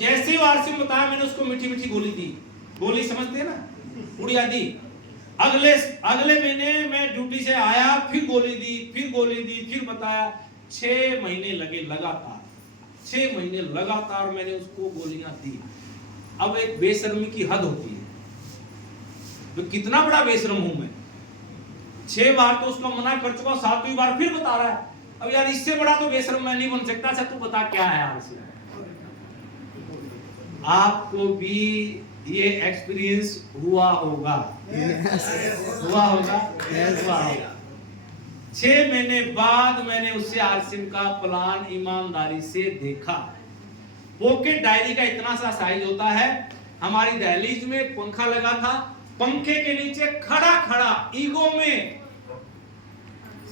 जैसे ही आरसी में बताया मैंने उसको मीठी मीठी गोली दी। गोली समझते हैं ना, उड़िया दी। अगले महीने मैं ड्यूटी से आया, फिर गोली दी, फिर बताया। 6 महीने लगे लगातार, 6 महीने लगातार मैंने उसको गोलियां दी। अब एक बेशर्मी की हद होती है, तो कितना बड़ा बेशर्म हूं मैं। 6 बार तो उसको मना कर चुका, 7वीं बार फिर बता रहा है। अब यार इससे बड़ा तो बेशर्म मैं नहीं बन सकता। अच्छा तू बता क्या है यार। आपको भी ये एक्सपीरियंस हुआ होगा। हुआ होगा। 6 महीने बाद मैंने उससे आरसिम का प्लान ईमानदारी से देखा। पॉकेट डायरी का इतना सा साइज होता है। हमारी दहलीज में एक पंखा लगा था, पंखे के नीचे खड़ा खड़ा ईगो में,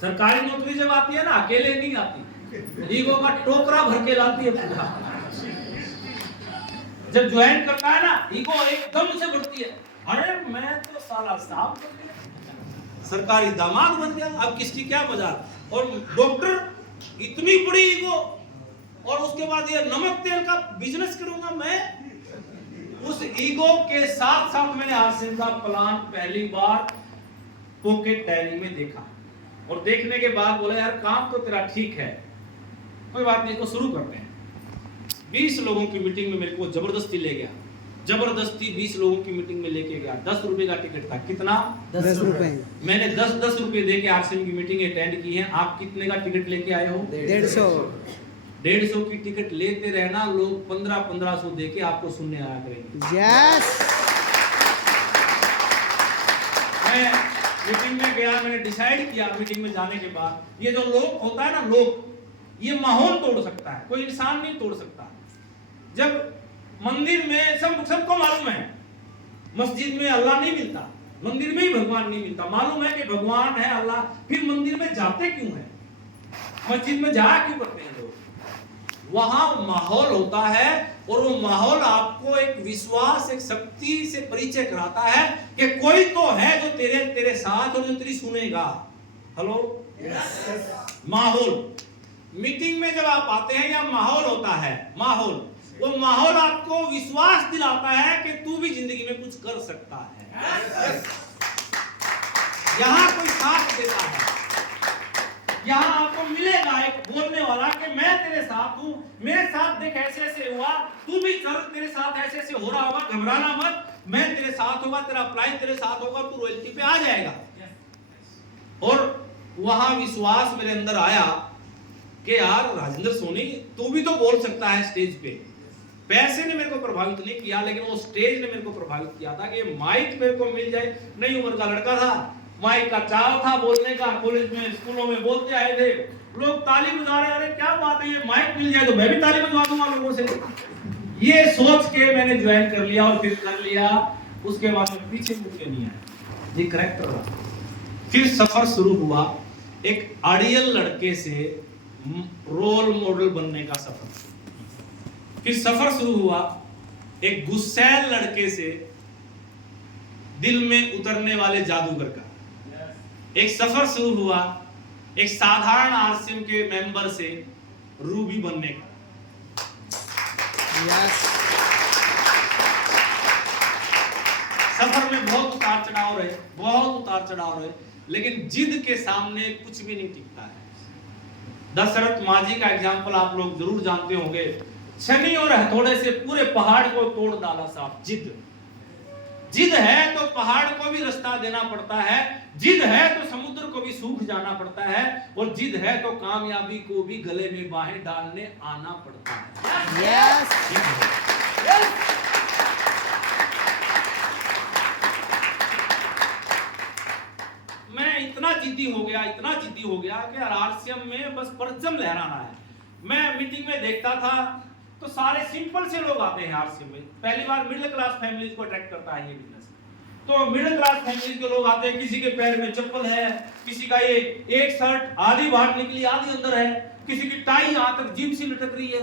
सरकारी नौकरी जब आती है ना अकेले नहीं आती, ईगो का टोकरा भर के लाती है पूरा। जब ज्वाइन करता है ना ईगो एकदम से बढ़ती है। अरे मैं तो साला साहब सरकारी दामाद बन गया, अब किसकी क्या मजाक। और डॉक्टर इतनी बड़ी ईगो, और उसके बाद ये नमक तेल का बिजनेस करूंगा मैं। उस ईगो के साथ साथ मैंने आरसिम का प्लान पहली बार पॉकेट डायरी में देखा, और देखने के बाद बोला यार काम तो तेरा ठीक है, कोई बात नहीं, इसको शुरू करते हैं। 20 लोगों की मीटिंग में मेरे को जबरदस्ती ले गया, जबरदस्ती 20 लोगों की मीटिंग में लेके गया। 10 रुपए का टिकट था। कितना? 10 रुपए। मैंने 10 रुपए दे के आरसीएम की मीटिंग अटेंड की है। आप कितने का टिकट लेके आए हो? 150 की टिकट लेते रहना, लोग 1500 दे के आपको सुनने आया करेंगे। यस। मैं मीटिंग में गया, मैंने डिसाइड किया मीटिंग में जाने के बाद, ये जो लोग होता है ना, लोग ये माहौल तोड़ सकता है, कोई इंसान नहीं तोड़ सकता। जब मंदिर में सबको मालूम है मस्जिद में अल्लाह नहीं मिलता, मंदिर में ही भगवान नहीं मिलता, मालूम है कि भगवान है अल्लाह, फिर मंदिर में जाते क्यों है, मस्जिद में जाया क्यों करते हैं लोग? वहां माहौल होता है, और वो माहौल आपको एक विश्वास, एक शक्ति से परिचय कराता है कि कोई तो है जो तेरे साथ और जो तेरी सुनेगा। हेलो, माहौल। मीटिंग में जब आप आते हैं या माहौल होता है, माहौल, वो माहौल आपको विश्वास दिलाता है कि तू भी जिंदगी में कुछ कर सकता है। यहां कोई साथ देता है, यहां आपको मिलेगा एक बोलने वाला कि मैं तेरे साथ हूं, मेरे साथ देख ऐसे ऐसे हुआ, तू भी कर, तेरे साथ ऐसे ऐसे हो रहा होगा, घबराना मत, मैं तेरे साथ होगा, तेरा अप्लाई तेरे साथ होगा, तू रॉयल्टी पे आ जाएगा। और वहां विश्वास मेरे अंदर आया कि यार राजेंद्र सोनी तू भी तो बोल सकता है स्टेज पे। पैसे ने मेरे को प्रभावित नहीं किया, लेकिन वो स्टेज ने मेरे को प्रभावित किया था कि माइक मेरे को मिल जाए। नई उम्र का लड़का था, माइक का चाव था बोलने का, कॉलेज में स्कूलों में बोलते आए थे, लोग ताली बजा रहे, अरे क्या बात है, ये माइक मिल जाए तो मैं भी ताली बजवा दूंगा लोगों से। ये सोच के मैंने ज्वाइन कर लिया, और फिर कर लिया। उसके बाद में पीछे मुड़ के नहीं आया, ये करेक्टर था। फिर सफर शुरू हुआ, एक आइडियल लड़के से रोल मॉडल बनने का सफर। फिर सफर शुरू हुआ एक गुस्सैल लड़के से दिल में उतरने वाले जादूगर का। एक सफर शुरू हुआ एक साधारण आरसीएम के मेंबर से रूबी बनने का। सफर में बहुत उतार चढ़ाव रहे, बहुत उतार चढ़ाव रहे, लेकिन जिद के सामने कुछ भी नहीं टिकता है। दशरथ माझी का एग्जाम्पल आप लोग जरूर जानते होंगे। शनि और हथौड़े से पूरे पहाड़ को तोड़ डाला साहब। जिद है तो पहाड़ को भी रास्ता देना पड़ता है, जिद है तो समुद्र को भी सूख जाना पड़ता है, और जिद है तो कामयाबी को भी गले में बाहें डालने आना पड़ता है। यस। मैं इतना जिद्दी हो गया कि आरसीएम में बस परचम लहराना है। मैं मीटिंग में देखता था तो सारे सिंपल से लोग आते हैं आरसीएम में। पहली बार मिडिल क्लास फैमिलीज को अट्रैक्ट करता है ये बिजनेस। तो मिडिल क्लास फैमिलीज के लोग आते हैं, किसी के पैर में चप्पल है, किसी का ये एक शर्ट आधी बाहर निकली आधी अंदर है, किसी की टाई यहाँ तक जीभ से लटक रही है।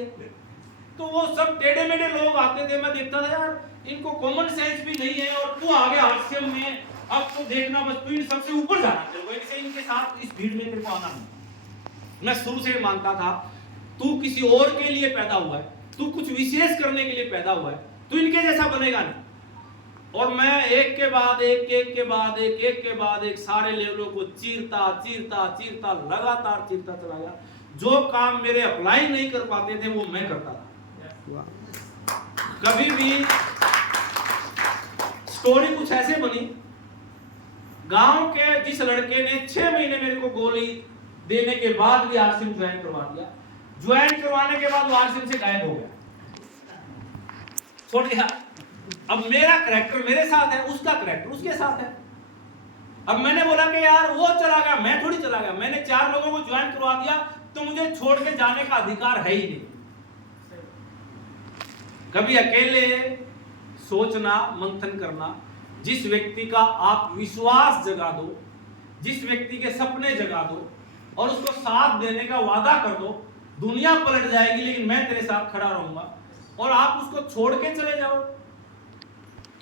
तो वो सब टेढ़े मेढ़े लोग आते थे। मैं देखता था यार इनको कॉमन सेंस भी नहीं है, और तू आ गया आरसीएम में, अब तो देखना बस तू इन सबसे ऊपर जाना तेरे, इनके साथ इस भीड़ में तेरे को आना नहीं। मैं शुरू से मानता था तू किसी और के लिए पैदा हुआ है, तू कुछ विशेष करने के लिए पैदा हुआ है, तू इनके जैसा बनेगा नहीं। और मैं एक के बाद एक सारे लेवलों को चीरता लगातार चीरता चला गया। जो काम मेरे अप्लाई नहीं कर पाते थे वो मैं करता था। कभी भी स्टोरी कुछ ऐसे बनी, गांव के जिस लड़के ने 6 महीने मेरे को गोली देने के बाद भी आरसीएम ज्वाइन करवा दिया, ज्वाइन करवाने के बाद वो आरसीएम से गायब हो गया, छोड़ दिया। अब मेरा करैक्टर मेरे साथ है, उसका करैक्टर उसके साथ है। अब मैंने बोला कि यार वो चला गया, मैं थोड़ी चला गया। मैंने 4 लोगों को ज्वाइन करवा दिया तो मुझे छोड़ के जाने का अधिकार है ही नहीं। कभी अकेले सोचना, मंथन करना, जिस व्यक्ति का आप विश्वास जगा दो, जिस व्यक्ति के सपने जगा दो और उसको साथ देने का वादा कर दो, दुनिया पलट जाएगी लेकिन मैं तेरे साथ खड़ा रहूंगा, और आप उसको छोड़ के चले जाओ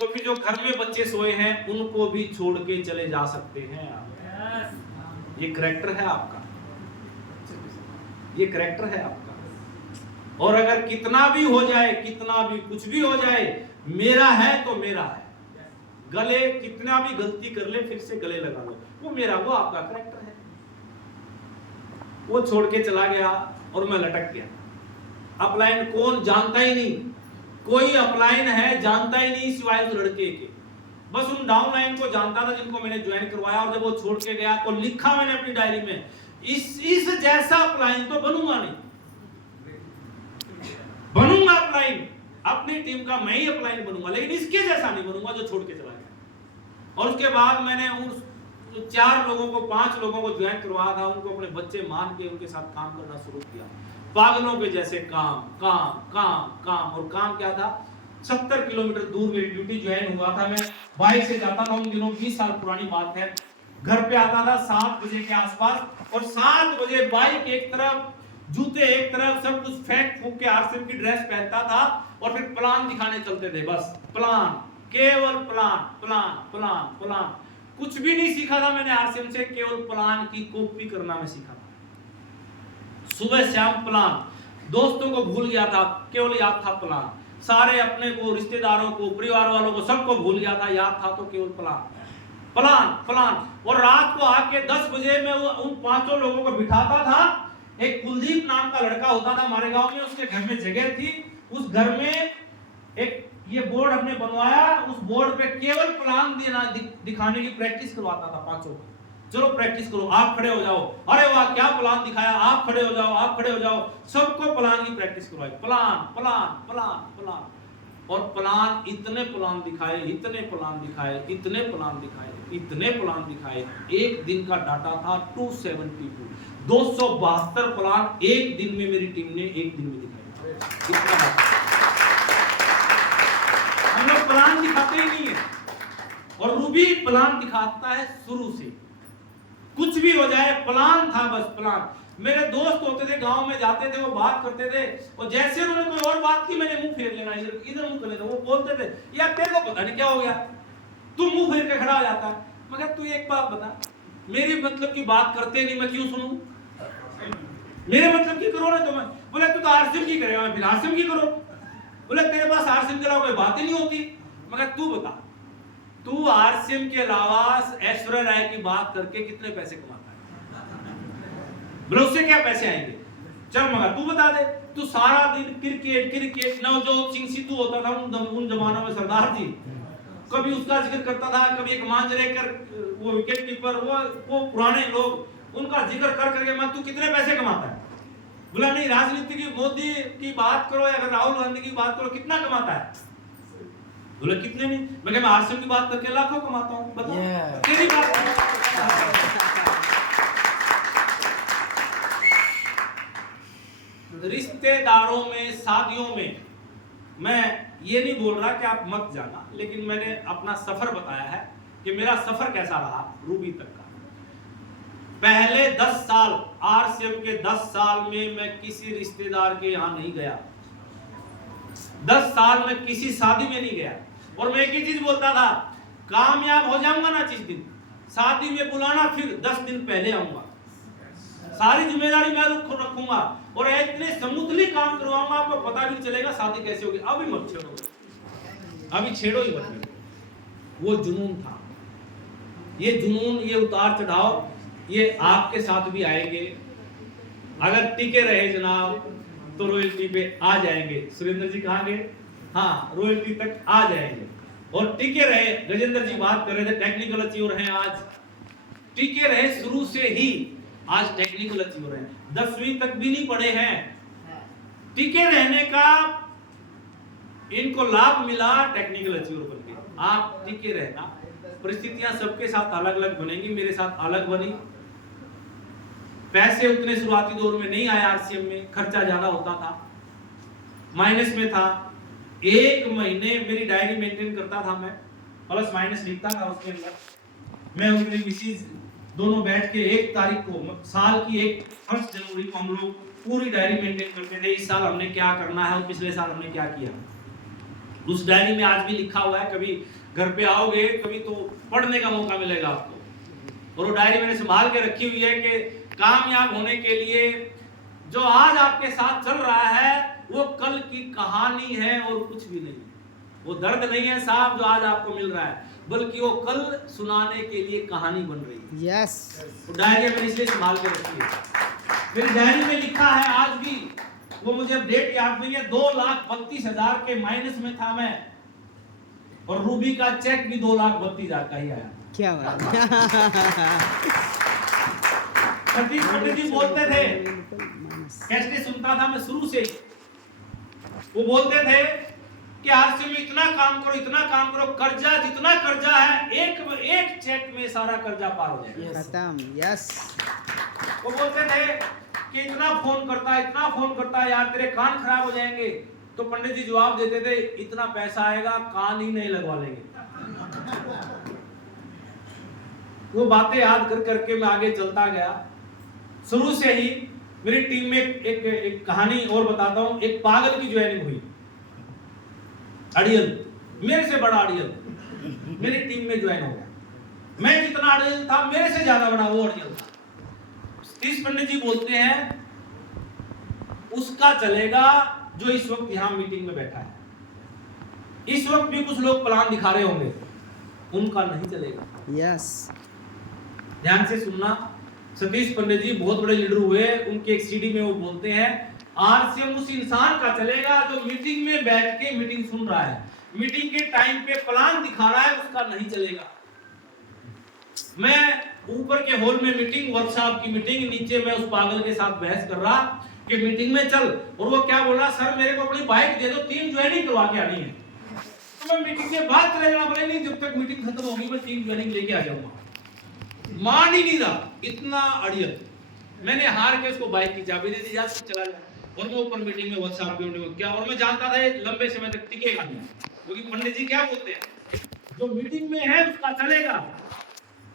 तो फिर जो घर में बच्चे सोए हैं उनको भी छोड़ के चले जा सकते हैं आप। ये करैक्टर है आपका, ये करैक्टर है आपका। और अगर कितना भी हो जाए, कितना भी कुछ भी हो जाए, मेरा है तो मेरा है। गले कितना भी गलती कर ले फिर से गले लगा लो, वो मेरा, वो आपका करैक्टर है। वो छोड़ के चला गया और मैं लटक गया। अपलाइन कौन जानता ही नहीं, कोई अपलाइन है जानता ही नहीं सिवाय उस लड़के के। बस उन डाउनलाइन को जानता था जिनको मैंने ज्वाइन करवाया, और जब वो छोड़ के गया तो लिखा मैंने अपनी डायरी में, इस जैसा अपलाइन तो बनूंगा नहीं, बनूंगा अपलाइन, अपनी टीम का मैं ही अपलाइन बनूंगा, लेकिन इसके जैसा नहीं बनूंगा जो छोड़ के चला गया। और उसके बाद मैंने उन 4 लोगों को, 5 लोगों को ज्वाइन करवाया था, उनको अपने बच्चे मान के उनके साथ काम करना शुरू किया, पागलों के जैसे काम काम काम काम। और काम क्या था, 70 किलोमीटर दूर मेरी ड्यूटी ज्वाइन हुआ था। मैं बाइक से जाता था, उन दिनों 20 साल पुरानी बात है। घर पे आता था 7 बजे के आसपास, और 7 बजे बाइक एक तरफ, जूते एक तरफ, सब कुछ फेंक फूंक के आरसीएम की ड्रेस पहनता था, और फिर प्लान दिखाने चलते थे। बस प्लान, केवल प्लान प्लान प्लान प्लान। कुछ भी नहीं सीखा था मैंने आरसीएम से, केवल प्लान की कॉपी करना मैं सीखा था। सुबह शाम प्लान, दोस्तों को भूल गया था, केवल याद था प्लान। सारे अपने को, रिश्तेदारों को, परिवार वालों को, सबको भूल गया था, याद था तो केवल प्लान प्लान प्लान। और रात को आके 10 बजे मैं उन 5 लोगों को बिठाता था। एक कुलदीप नाम का लड़का होता था हमारे गांव में, उसके घर में जगह थी, उस घर में एक ये बोर्ड हमने बनवाया, उस बोर्ड पे केवल प्लान दिखाने की प्रैक्टिस करवाता था 5 को। चलो प्रैक्टिस करो, आप खड़े हो जाओ, अरे वाह क्या प्लान दिखाया, आप खड़े हो जाओ, आप खड़े हो जाओ। सबको प्लान की प्रैक्टिस करवाई, प्लान प्लान प्लान प्लान। और प्लान, इतने प्लान दिखाए, इतने प्लान दिखाए, इतने प्लान दिखाए, इतने प्लान दिखाए। एक दिन का डाटा था 272, 272 प्लान एक दिन में मेरी टीम ने एक दिन में दिखाए। हम लोग प्लान दिखाते ही नहीं है, और रूबी प्लान दिखाता है शुरू से। कुछ भी हो जाए प्लान था, बस प्लान। मेरे दोस्त होते थे, गांव में जाते थे, वो बात करते थे, और जैसे उन्होंने कोई और बात की, मैंने मुंह फेर लेना, इधर मुंह कर लेना। वो बोलते थे यार तेरे को पता नहीं क्या हो गया, तू मुंह फेर के खड़ा हो जाता है। मगर तू एक बात बता, मेरी मतलब की बात करते नहीं, मैं क्यों सुनूं? मेरे मतलब की करो ना। तो मैं बोले तू तो आरसीएम की करेगा, मैं फिर आरसीएम की करो। बोले तेरे पास आरसीएम के अलावा कोई बात ही नहीं होती। मगर तू बता, तू आरसीएम के अलावा ऐश्वर्या राय की बात करके कितने पैसे कमाता है? बोले उससे क्या पैसे आएंगे? चल मगर तू बता दे। तू सारा दिन क्रिकेट क्रिकेट, नवजोत सिंह सिद्धू होता था उन जमानों में, सरदार जी, कभी उसका जिक्र करता था, कभी एक मांजरेकर, वो विकेट कीपर, वो पुराने लोग, उनका जिक्र कर करके मैं, तू कितने पैसे कमाता है? बोला नहीं, राजनीति की, मोदी की बात करो या राहुल गांधी की बात करो, कितना कमाता है? बोले कितने नहीं। मैं आरसीएम की बात करके लाखों कमाता हूं, बताओ तेरी बात। रिश्तेदारों में, शादियों में, मैं ये नहीं बोल रहा कि आप मत जाना, लेकिन मैंने अपना सफर बताया है कि मेरा सफर कैसा रहा रूबी तक का। पहले 10 साल, आरसीएम के 10 साल में मैं किसी रिश्तेदार के यहाँ नहीं गया। 10 साल में किसी शादी में नहीं गया। और मैं एक ही चीज बोलता था, कामयाब हो जाऊंगा ना जिस दिन, शादी में बुलाना, फिर 10 दिन पहले आऊंगा। सारी जिम्मेदारी मैं रखूंगा और इतने स्मूथली काम करवाऊंगा आपको पता भी नहीं चलेगा शादी कैसे होगी। अभी मत छेड़ो, अभी छेड़ो ही मत। वो जुनून था, ये जुनून, ये उतार चढ़ाव ये आपके साथ भी आएंगे। अगर टिके रहे जनाब तो रॉयल्टी पे आ जाएंगे। सुरेंद्र जी कहाँ गए? हाँ, रॉयल्टी तक आ जाएंगे। और टिके रहे, गजेंद्र जी बात कर रहे थे टेक्निकल अचीवर हैं आज, टिके रहे शुरू से ही, आज टेक्निकल अचीवर हैं, 10वीं तक भी नहीं पढ़े हैं, टिके रहने का इनको लाभ मिला टेक्निकल अचीवर बनके। आप टिके रहना, परिस्थितियां सबके साथ अलग अलग बनेंगी, मेरे साथ अलग बनी। पैसे उतने शुरुआती दौर में नहीं आए, आरसीएम में खर्चा ज्यादा होता था, माइनस में था। एक महीने मेरी डायरी मेंटेन करता था मैं, प्लस माइनस लिखता था उसके अंदर। मैं और मेरी मिसेज दोनों बैठ के 1 तारीख को साल की 1 जनवरी को हम लोग पूरी डायरी मेंटेन करते थे। इस साल हमने क्या करना है और पिछले साल हमने क्या किया। उस डायरी में आज भी लिखा हुआ है, कभी घर पे आओगे कभी तो पढ़ने का मौका मिलेगा आपको। और वो डायरी मैंने संभाल के रखी हुई है कि कामयाब होने के लिए जो आज आपके साथ चल रहा है वो कल की कहानी है और कुछ भी नहीं। वो दर्द नहीं है साहब जो आज आपको मिल रहा है, बल्कि वो कल सुनाने के लिए कहानी बन रही है। यस, वो डायरी मैंने इसलिए संभाल के रखी है। मेरी डायरी में लिखा है आज भी, वो मुझे डेट याद नहीं है, 2,32,000 के माइनस में था मैं, और रूबी का चेक भी 2,32,000 का ही आया। क्या बात। सतीश पंडित जी बोलते थे, कैसे सुनता था मैं शुरू से ही, वो बोलते थे कि आरसी में इतना काम करो, इतना काम करो, कर्जा जितना कर्जा है एक चेक में सारा कर्जा पार हो जाएगा, खत्म। यस, वो बोलते थे कि इतना फोन करता है यार तेरे कान खराब हो जाएंगे। तो पंडित जी जवाब देते थे इतना पैसा आएगा कान ही नहीं लगवा लेंगे। वो बातें याद कर करके मैं आगे चलता गया। शुरू से ही मेरी टीम में एक कहानी और बताता हूं। एक पागल की ज्वाइनिंग हुई, अड़ियल, मेरे से बड़ा अड़ियल मेरी टीम में ज्वाइन हो गया। मैं जितना अड़ियल था मेरे से ज्यादा बड़ा वो अड़ियल था। सतीश पंडित जी बोलते हैं उसका चलेगा जो इस वक्त यहां मीटिंग में बैठा है। इस वक्त भी कुछ लोग प्लान दिखा रहे होंगे, उनका नहीं चलेगा। यस, ध्यान से सुनना। सतीश पंडित जी बहुत बड़े लीडर हुए, उनके एक सीडी में वो बोलते हैं आरसीएम उस इंसान का चलेगा जो मीटिंग में बैठ के मीटिंग सुन रहा है, मीटिंग के टाइम पे प्लान दिखा रहा है, उसका नहीं चलेगा। मैं ऊपर के हॉल में मीटिंग, वर्कशॉप की मीटिंग, नीचे मैं उस पागल के साथ बहस कर रहा कि मीटिंग में चल, और वो क्या बोल रहा, सर मेरे को अपनी बाइक दे दो, 3 ज्वाइनिंग करवा के आनी है। तो मैं मीटिंग के बाद चले जाना, बोले नहीं जब तक मीटिंग खत्म होगी मैं 3 ज्वाइनिंग लेके आ जाऊंगा। मान ही नहीं रहा, इतना अड़ियल। मैंने हार के उसको बाइक की चाबी दे दी, जा चला जा, और मैं ऊपर मीटिंग में वर्कशॉप की मीटिंग क्या, और मैं जानता था ये लंबे समय तक टिकेगा नहीं, क्योंकि पंडित जी क्या बोलते हैं जो मीटिंग में है उसका चलेगा,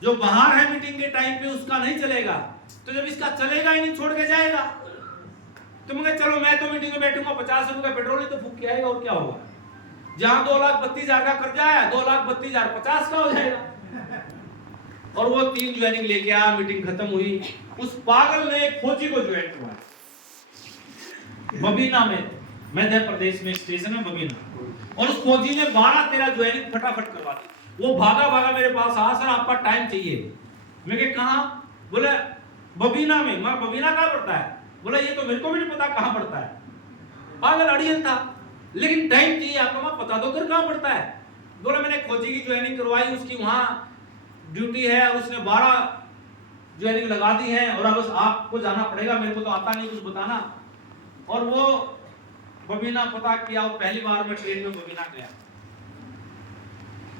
जो बाहर है मीटिंग के टाइम पे उसका नहीं चलेगा। तो जब इसका चलेगा ही नहीं छोड़ के जाएगा, तो मैं चलो मैं तो मीटिंग में बैठूंगा, 50 रुपए पेट्रोल ही तो फूक के आएगा और क्या होगा। जहां 2,32,000 का कर्जा है 2,32,000 50 का हो जाएगा। और वो 3 ज्वाइनिंग लेके आया, मीटिंग खत्म हुई। उस पागल ने एक फौजी को ज्वाइन किया बबीना में, मध्य प्रदेश में स्टेशन है बबीना, और उस फौजी ने 12-13 ज्वाइनिंग फटाफट करवा दी। वो भागा मेरे पास आ, सर आपका टाइम चाहिए। मैं कहा कहां? बोले बबीना में। मैं बबीना कहां पड़ता है? बोला ये तो मेरे को भी नहीं पता कहां पड़ता है। पागल अड़ियल था, लेकिन टाइम चाहिए आपको, मैं पता दो कर कहां पड़ता है। बोला मैंने फौजी की ज्वाइनिंग करवाई, उसकी वहां ड्यूटी है, उसने 12 ज्वाइनिंग लगा दी है, और अब आपको जाना पड़ेगा, मेरे को तो आता नहीं कुछ बताना। और वो बबीना पता किया, वो पहली बार मैं ट्रेन में बबीना गया।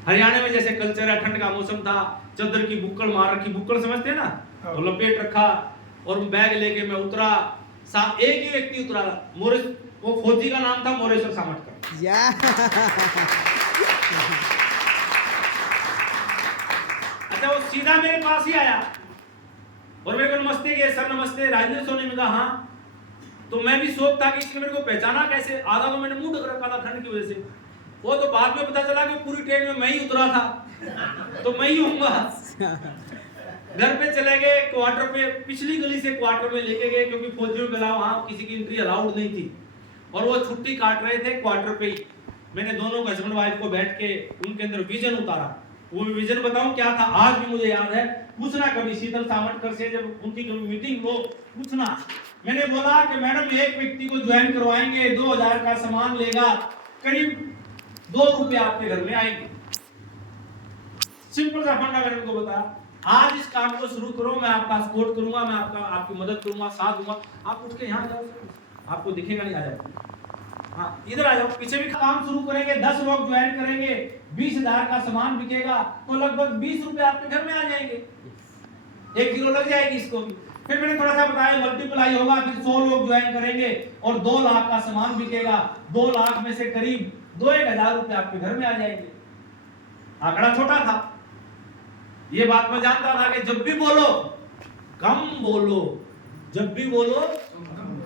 हरियाणा में जैसे कल्चर है, ठंड का मौसम था, चादर की बुक्कड़ मार रखी, बुक्कड़ समझते हैं ना, तो लपेट रखा, और बैग लेके मैं उतरा। एक ही व्यक्ति उतरा, मोरे, वो फौजी का नाम था मोरेश्वर सामटकर। अच्छा, वो सीधा मेरे पास ही आया और मेरे को नमस्ते किया, सर नमस्ते, राजेंद्र सोनी। में कहा हाँ। तो मैं भी शौक था कि इसने मेरे को पहचाना कैसे, आधा तो मैंने मुंह ढक रखा था ठंड की वजह से। वो तो बाद में पता चला कि पूरी ट्रेन में मैं ही उतरा था, तो मैं ही होऊंगा। घर पे चले गए, क्वार्टर पे पिछली गली से क्वार्टर में लेके गए, क्योंकि फौजियों के अलावा वहां किसी की एंट्री अलाउड नहीं थी और वो छुट्टी काट रहे थे क्वार्टर पे ही। मैंने दोनों हस्बैंड वाइफ को बैठ के उनके अंदर विजन उतारा। वो विजन बताऊं क्या था, आज भी मुझे याद है। पूछना कभी शीतल सामंतकर से जब उनकी कभी मीटिंग हो, पूछना। मैंने बोला कि मैडम एक व्यक्ति को ज्वाइन करवाएंगे, 2000 का सामान लेगा, करीब 2 रुपए आपके घर में आएंगे। सिंपल सा फंडा मैंने उनको बताया। आज इस काम को शुरू करो, मैं आपका सपोर्ट करूंगा, मैं आपकी मदद करूंगा, साथ दूंगा। आप उठ के यहाँ जाओ, आपको दिखेगा नहीं, आ जाओ। हाँ, इधर आ जाओ, पीछे भी काम शुरू करेंगे, 10 लोग ज्वाइन करेंगे, 20,000 का सामान बिकेगा, तो लगभग 20 रुपए आपके घर में आ जाएंगे। 1 जीरो लग जाएगी इसको भी। फिर मैंने थोड़ा सा बताया मल्टीप्लाई होगा, फिर 100 लोग ज्वाइन करेंगे और 2 लाख का सामान बिकेगा। 2 लाख में से करीब 2-1,000 रुपए आपके घर में आ जाएंगे। आंकड़ा छोटा था, ये बात मैं जानता था कि जब भी बोलो कम बोलो, जब भी बोलो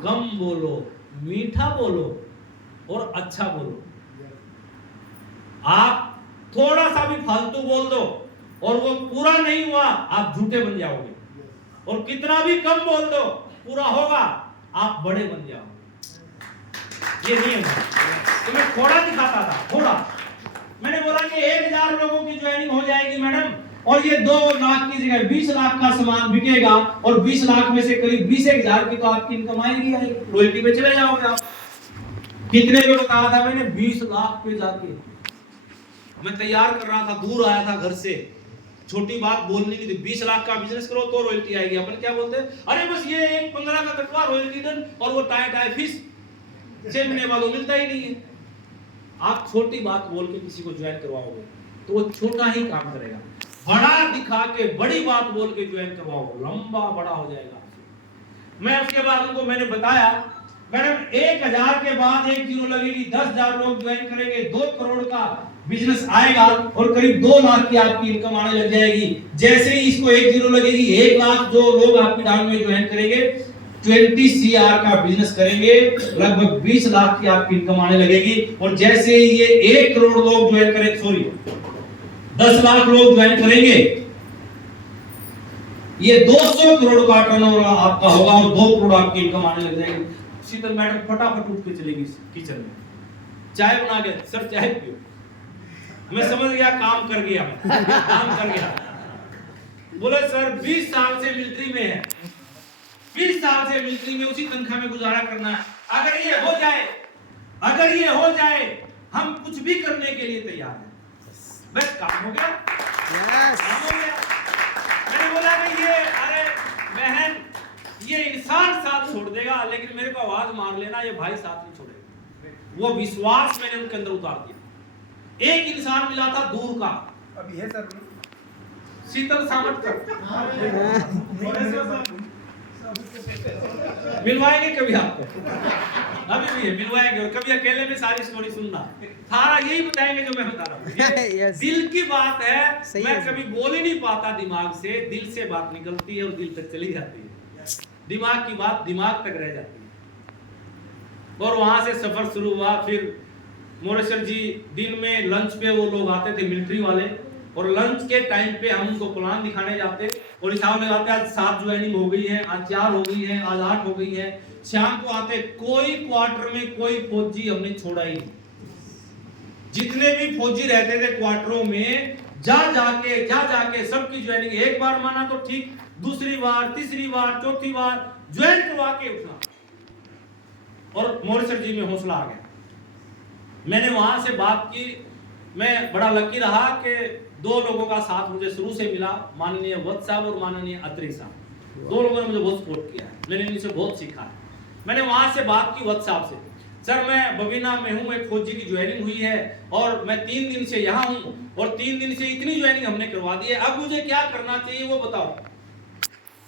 कम बोलो, मीठा बोलो और अच्छा बोलो। आप थोड़ा सा भी फालतू बोल दो और वो पूरा नहीं हुआ, आप झूठे बन जाओगे। और कितना भी कम बोल दो, पूरा होगा, आप बड़े बन जाओगे। ये नियम है। तो मैं थोड़ा दिखाता था, थोड़ा। मैंने बोला कि 1,000 लोगों की ज्वाइनिंग हो जाएगी मैडम, और ये 2 लाख की जगह 20 लाख का सामान बिकेगा, और 20 लाख में से करीब 20,000 की तो आपकी इनकम आएगी। रॉयल्टी पे चले जाओगे आप। कितने पे बताया था मैंने? 20 लाख पे जाके मैं तैयार कर रहा था, दूर आया था घर से, छोटी बात बोलने की थी। 20 लाख का बिजनेस करो तो रॉयल्टी आएगी। अपन क्या बोलते हैं, अरे बस ये एक 15 का कटवा, रॉयल्टी डन, और वो टाई फिश 6 महीने बाद मिलता ही नहीं है। आप छोटी बात बोल के किसी को ज्वाइन करवाओगे तो वो छोटा ही काम करेगा। बड़ा दिखा के बड़ी बात बोल के ज्वाइन करवाओगे, लंबा बड़ा हो जाएगा। मैं उसके बाद उनको मैंने बताया, मैडम 1,000 के बाद 1 जीरो लगेगी, 10,000 लोग ज्वाइन करेंगे, 2 करोड़ का बिजनेस आएगा और करीब 2 लाख की आपकी इनकम आने लग जाएगी। जैसे ही इसको 1 जीरो लगेगी, 1 लाख जो लोग आपकी डाउन में ज्वाइन करेंगे, 20 CR का बिजनेस करेंगे, लगभग 20 लाख की आपकी इनकम आने लगेगी। और जैसे ही ये 1 करोड़ लोग ज्वाइन करेंगे, सॉरी 10 लाख लोग ज्वाइन करेंगे, ये 200 करोड़ का टर्नओवर आपका होगा और 2 करोड़ आपकी इनकम आने लग जाएगी। शीतल मैडम फटाफट उठ के चलेगी किचन में, चाय बना के, सर चाय पियो। मैं समझ गया काम कर गया, काम कर गया। बोले सर 20 साल से मिलिट्री में है, 20 साल से मिलिट्री में उसी तनख्वाह में गुजारा करना है। अगर ये हो जाए, अगर ये हो जाए, हम कुछ भी करने के लिए तैयार हैं। बस काम हो गया, काम हो गया। मैंने बोला कि ये, अरे बहन, ये इंसान साथ छोड़ देगा, लेकिन मेरे को आवाज मार लेना, ये भाई साथ नहीं छोड़ेगा। वो विश्वास मैंने उनके अंदर उतार दिया। एक इंसान मिला था दूर का, अभी है सर, शीतल सामंतकर, मिलवाएंगे कभी आपको, अभी भी है, मिलवाएंगे। और कभी अकेले में सारी स्टोरी सुनना, सारा यही बताएंगे जो मैं बता रहा हूँ। Yes. दिल की बात है, सही मैं है। कभी बोल ही नहीं पाता दिमाग से, दिल से बात निकलती है और दिल तक चली जाती है। दिमाग की बात दिमाग तक रह जाती है। और वहां से सफर शुरू हुआ। फिर मोरेश्वर जी दिन में लंच पे वो लोग आते थे मिलिट्री वाले, और लंच के टाइम पे हम उनको प्लान दिखाने जाते और हिसाब लगाते, आज 7 ज्वाइनिंग हो गई है, आज 4 हो गई है, आज 8 हो गई है। शाम को आते, कोई क्वार्टर में कोई फौजी हमने छोड़ा ही नहीं। जितने भी फौजी रहते थे क्वार्टरों में, जा जाके सबकी ज्वाइनिंग, एक बार माना तो ठीक, दूसरी बार, तीसरी बार, चौथी बार ज्वाइन करवा के उठना। और मोरेश्वर जी में हौसला आ गया। मैंने वहां से बात की। मैं बड़ा लकी रहा कि 2 लोगों का साथ मुझे शुरू से मिला, माननीय वत्स साहब और माननीय अत्री साहब। 2 लोगों ने मुझे बहुत सपोर्ट किया है, मैंने इनसे बहुत सीखा है। मैंने वहां से बात की वत्स साहब से, सर मैं बबीना में हूँ, एक फौजी की ज्वाइनिंग हुई है और मैं 3 दिन से यहाँ हूँ और 3 दिन से इतनी ज्वाइनिंग हमने करवा दी है, अब मुझे क्या करना चाहिए वो बताओ।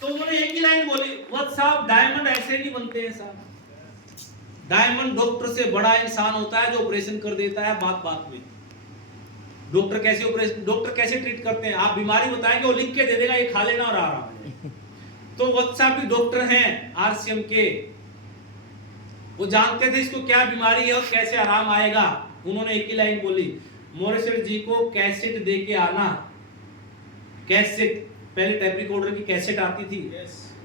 तो उन्होंने एक ही लाइन बोली, वत्स साहब डायमंड ऐसे नहीं बनते हैं साहब, डायमंड डॉक्टर से बड़ा इंसान होता है जो ऑपरेशन कर देता है बात बात में। डॉक्टर कैसे ऑपरेशन, डॉक्टर कैसे ट्रीट करते हैं, आप बीमारी बताएंगे वो लिख के दे देगा, ये खा लेना और आराम है। तो वत्स साहब भी डॉक्टर हैं आरसीएम के, वो जानते थे इसको क्या बीमारी है और कैसे आराम आएगा। उन्होंने एक ही लाइन बोली, मोरेश्वर जी को कैसेट दे के आना, कैसेट पहले टेप रिकॉर्डर की कैसेट आती थी,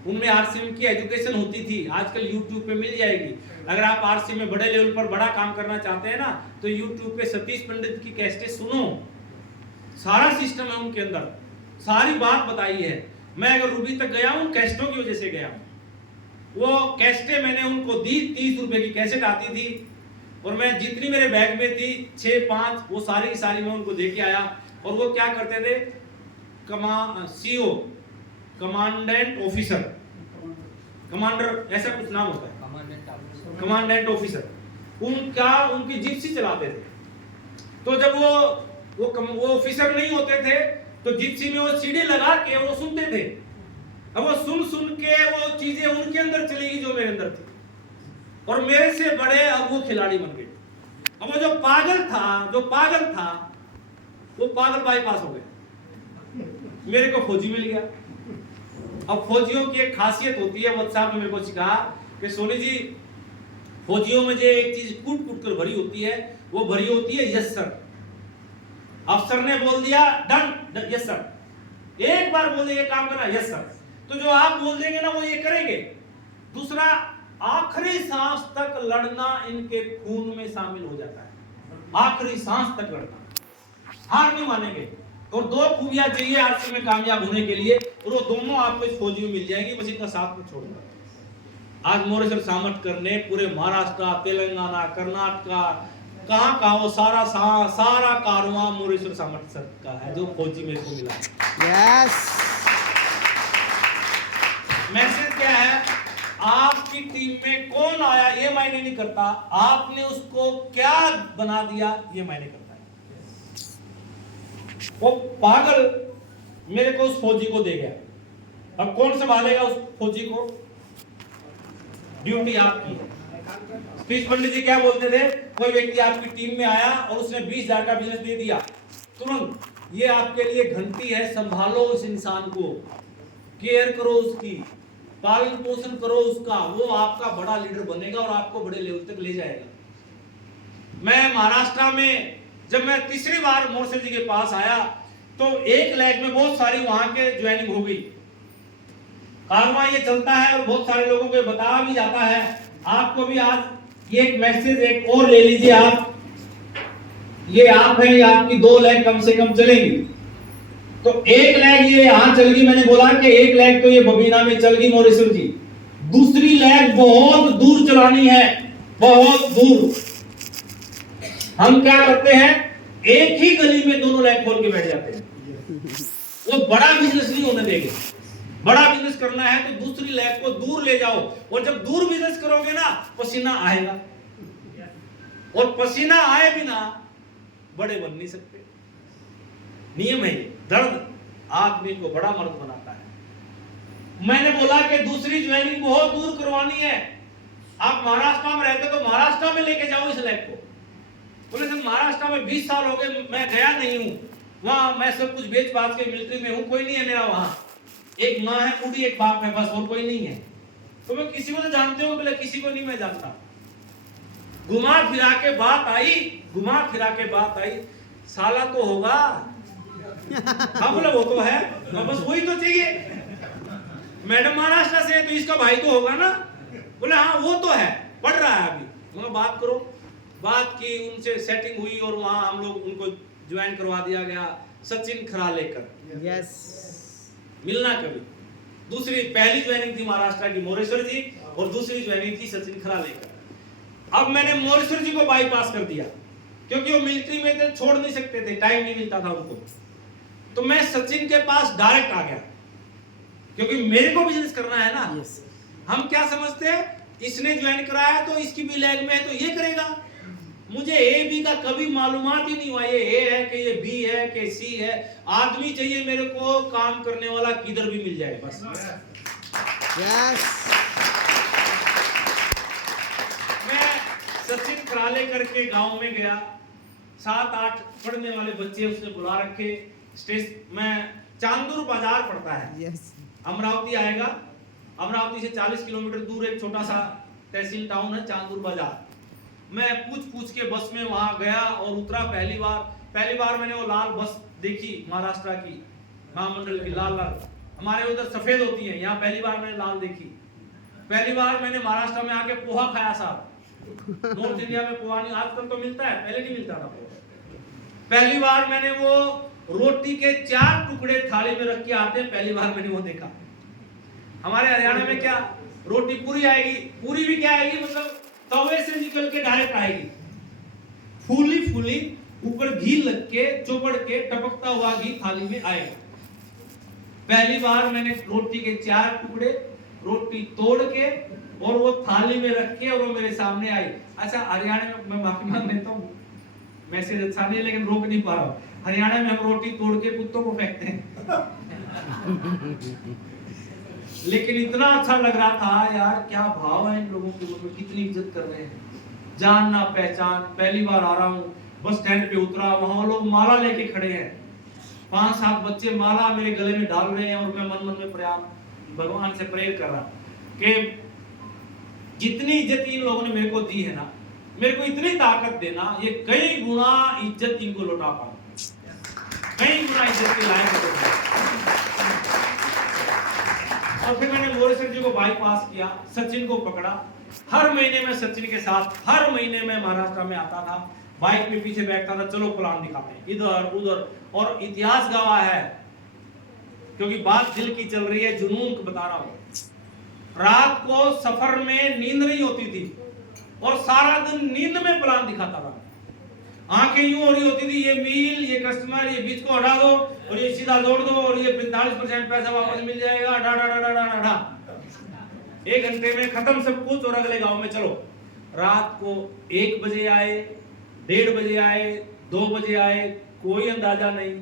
उनमें आरसीएम की एजुकेशन होती थी। आजकल यूट्यूब पे मिल जाएगी। अगर आप आरसीएम में बड़े लेवल पर बड़ा काम करना चाहते हैं ना, तो यूट्यूब पे सतीश पंडित की कैसेट सुनो, सारा सिस्टम है उनके अंदर, सारी बात बताई है। मैं अगर रूबी तक गया हूँ कैसेटों की वजह से गया हूँ। वो कैसेटें मैंने उनको दी, 30 रुपए की कैसेट आती थी, और मैं जितनी मेरे बैग में थी 6-5 वो सारी की सारी मैं उनको दे के आया। और वो क्या करते थे, सीओ कमांडेंट ऑफिसर, कमांडर ऐसा कुछ नाम होता है, कमांडेंट ऑफिसर, उनकी जिप्सी चलाते थे। तो जब वो ऑफिसर नहीं होते थे तो जिप्सी में वो सीढ़ी लगा के वो सुनते थे। अब वो सुन के वो चीजें उनके अंदर चलेगी जो मेरे अंदर थी, और मेरे से बड़े अब वो खिलाड़ी बन गए। अब वो जो पागल था वो पागल बाईपास हो गया, मेरे को फौजी मिल गया। अब फौजियों की एक खासियत होती है, व्हाट्सएप में मेरे को सिखा कि सोनी जी, फौजियों में जो एक चीज कूट कर भरी होती है, वो भरी होती है यस सर। अफसर ने बोल दिया डन, यस सर, एक बार बोले ये काम करना, यस सर, तो जो आप बोल देंगे ना वो ये करेंगे। दूसरा, आखिरी सांस तक लड़ना इनके खून में शामिल हो जाता है, आखिरी सांस तक लड़ना, हार नहीं मानेंगे। और 2 खूबियां चाहिए आरसी में कामयाब होने के लिए, और वो दोनों आपको इस फौजी में मिल जाएंगी, बस इनका साथ में छोड़ना। आज मोरेश्वर सामटकर ने पूरे महाराष्ट्र, तेलंगाना, कर्नाटक, कहां वो सारा कारवां मोरेश्वर सामटकर का है, जो फौजी मेरे को मिला। यस। मैसेज क्या है, आपकी टीम में कौन आया ये मायने नहीं करता, आपने उसको क्या बना दिया ये मायने करता है। वो पागल मेरे को उस फौजी को दे गया, अब कौन संभालेगा उस फौजी को, ड्यूटी आपकी है। सतीश पंडित जी क्या बोलते थे, कोई व्यक्ति आपकी टीम में आया और उसने 20,000 का बिजनेस दे दिया, तुरंत ये आपके लिए घंटी है, संभालो उस इंसान को, केयर करो उसकी, पालन पोषण करो उसका, वो आपका बड़ा लीडर बनेगा और आपको बड़े लेवल तक ले जाएगा। मैं महाराष्ट्र में जब मैं तीसरी बार मोर्शल जी के पास आया तो 1 लाख में बहुत सारी वहां के ज्वाइनिंग हो गई। कारवां ये चलता है और बहुत सारे लोगों को बताया भी जाता है। आपको भी आज ये एक मैसेज एक और ले लीजिए आप, ये आप है, ये आपकी 2 लाख कम से कम चलेंगी। तो 1 लाख ये यहां चल गई, मैंने बोला कि 1 लाख तो ये बबीना में चल गई मोरेश्वर जी, दूसरी लाख बहुत दूर चलानी है, बहुत दूर। हम क्या करते हैं, एक ही गली में दोनों लाख खोल के बैठ जाते हैं, वो बड़ा बिजनेस नहीं होने देंगे। बड़ा बिजनेस करना है तो दूसरी लाख को दूर ले जाओ, और जब दूर बिजनेस करोगे ना पसीना आएगा, और पसीना आए बिना बड़े बन नहीं सकते। नियम है, दर्द आदमी को बड़ा मर्द बनाता है। मैंने बोला कि दूसरी ज्वाइनिंग बहुत दूर करवानी है, आप महाराष्ट्र में रहते तो महाराष्ट्र में लेके जाओ इस लाख को। बोले सर महाराष्ट्र में 20 साल हो गए, मैं गया नहीं हूँ वहां, मैं सब कुछ बेच बाच के मिलिट्री में हूँ, कोई नहीं है मेरा वहां, एक माँ है बूढ़ी, एक बाप है, बस और कोई नहीं है। तो मैं किसी को तो जानते हो, बोले किसी को नहीं मैं जानता। घुमा फिरा के बात आई, साला तो होगा। हाँ बोले वो तो है, बस वही तो चाहिए। मैडम महाराष्ट्र से है तो इसका भाई तो होगा ना, बोले हाँ वो तो है, पढ़ रहा है अभी। मैं बात करो, बात की, उनसे सेटिंग हुई और वहां हम लोग उनको ज्वाइन करवा दिया गया, सचिन खरालेकर। यस। मिलना कभी। दूसरी पहली ज्वाइनिंग थी महाराष्ट्र की मोरेश्वर जी, और दूसरी ज्वाइनिंग थी सचिन खरालेकर। अब मैंने मोरेश्वर जी को बाईपास कर दिया, क्योंकि वो मिलिट्री में थे, छोड़ नहीं सकते थे, टाइम नहीं मिलता था उनको। तो मैं सचिन के पास डायरेक्ट आ गया, क्योंकि मेरे को बिजनेस करना है ना। यस। हम क्या समझते हैं, इसने ज्वाइन कराया तो इसकी भी लैग में है तो ये करेगा। मुझे ए बी का कभी मालूमात ही नहीं हुआ, ये ए है कि ये बी है कि सी है। आदमी चाहिए मेरे को काम करने वाला, किधर भी मिल जाए बस। यस। मैं सचिन खरालेकर के गांव में गया, 7-8 पढ़ने वाले बच्चे उसने बुला रखे। मैं चांदूर बाजार पड़ता है, यस। अमरावती आएगा, अमरावती से 40 किलोमीटर दूर एक छोटा सा तहसील टाउन है चांदूर बाजार। मैं पूछ के बस में वहां गया और उतरा। पहली बार मैंने वो लाल बस देखी, महाराष्ट्र की महामंडल की लाल हमारे उधर सफेद होती है, यहाँ पहली बार मैंने लाल देखी। पहली बार मैंने महाराष्ट्र में आके पोहा खाया साहब। नॉर्थ इंडिया में पोहा नहीं, आजकल तो मिलता है, पहले नहीं मिलता था पोहा। पहली बार मैंने वो रोटी के 4 टुकड़े थाली में रख के आते हैं, पहली बार मैंने वो देखा। हमारे हरियाणा में क्या रोटी पूरी आएगी, पूरी भी क्या आएगी मतलब तवे से निकल के डायरेक्ट आएगी, फूली फूली, ऊपर घी लग के चौपड़ के टपकता हुआ घी थाली में आएगा। पहली बार मैंने रोटी के 4 टुकड़े रोटी तोड़ के और वो थाली में रख के और वो मेरे सामने आई। अच्छा हरियाणा में, मैं माफी मांग लेता हूँ, मैसेज अच्छा नहीं लेकिन रोक नहीं पा रहा हूँ। हरियाणा में हम रोटी तोड़ के कुत्तों को फेंकते हैं। लेकिन इतना अच्छा लग रहा था यार, क्या भाव है इन लोगों के, मतलब कितनी इज्जत कर रहे हैं, जान ना पहचान। पहली बार आ रहा हूँ, बस स्टैंड पे उतरा, वहां लोग माला लेके खड़े हैं, 5-7 बच्चे माला मेरे गले में डाल रहे हैं और मैं मन मन में भगवान से प्रेयर कर रहा कि जितनी इज्जत इन लोगों ने मेरे को दी है ना, मेरे को इतनी ताकत देना, ये कई गुना इज्जत इनको लौटा पाऊं, कई गुना इज्जत के लायक हो। और फिर मैंने मोरेश्वर जी को बाईपास किया, सचिन को पकड़ा। हर महीने में सचिन के साथ, हर महीने में महाराष्ट्र में आता था, बाइक में पीछे बैठता था, चलो प्लान दिखाते हैं इधर उधर। और इतिहास गवाह है, क्योंकि बात दिल की चल रही है, जुनून बता रहा हूं। रात को सफर में नींद नहीं होती थी और सारा दिन नींद में प्लान दिखाता था। आंखें यूं हो रही होती थी, ये मील, ये कस्टमर, ये बीच को हटा दो और ये सीधा जोड़ दो और ये 45% पैसा वापस मिल जाएगा, डा डा डा डा डा डा। 1 घंटे में खत्म सब कुछ और अगले गांव में चलो। रात को 1 बजे आए, 1:30 बजे आए, 2 बजे आए, कोई अंदाजा नहीं।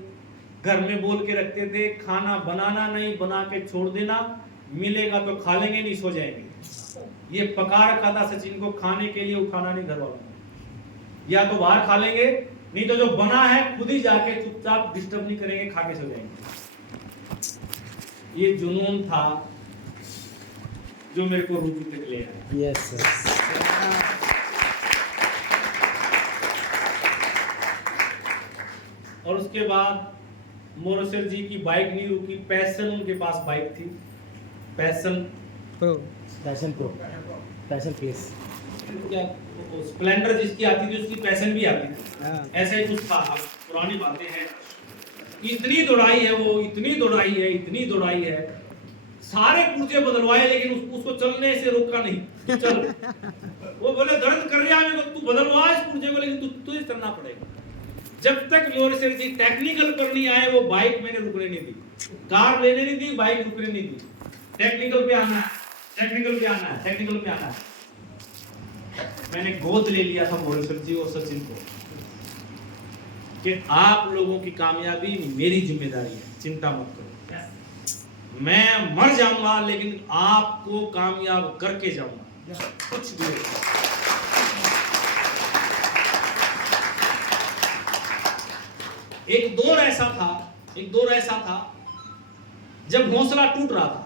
घर में बोल के रखते थे खाना बनाना नहीं, बना के छोड़ देना, मिलेगा तो खा लेंगे, नहीं सो जाएंगे। ये पका रखा था सचिन को, खाने के लिए उठाना नहीं घर वालों, या तो बाहर खा लेंगे, नहीं तो जो बना है खुद ही जाके चुपचाप, डिस्टर्ब नहीं करेंगे, खा के सो जाएंगे। ये जुनून था जो मेरे को रूप तक ले आया। Yes sir. और उसके बाद मोरेश्वर जी की बाइक नहीं रुकी, पैशन उनके पास बाइक थी, passion pro, passion pro, passion plus, क्या स्प्लेंडर जिसकी आती थी उसकी पैशन भी आती थी, ऐसे ही कुछ था। अब पुरानी बातें हैं, इतनी दौड़ाई है वो, इतनी दौड़ाई है, इतनी दौड़ाई है, सारे पुर्जे बदलवाए लेकिन उसको चलने से रोका नहीं, चल। वो बोले दर्द कर रहा है, तू बदलवा इस पुर्जे को, लेकिन तुझे चलना पड़ेगा। जब तक मोरेश्वर जी टेक्निकल पर नहीं आए, वो बाइक मैंने रुकने नहीं दी, कार लेने नहीं दी, बाइक रुकने नहीं दी। टेक्निकल पे आना है, टेक्निकल पे आना है, टेक्निकल पे आना है। मैंने गोद ले लिया था मोरेश्वर जी और सचिन को कि आप लोगों की कामयाबी मेरी जिम्मेदारी है, चिंता मत करो, मैं मर जाऊंगा लेकिन आपको कामयाब करके जाऊंगा, कुछ भी हो। एक दौर ऐसा था जब हौसला टूट रहा था,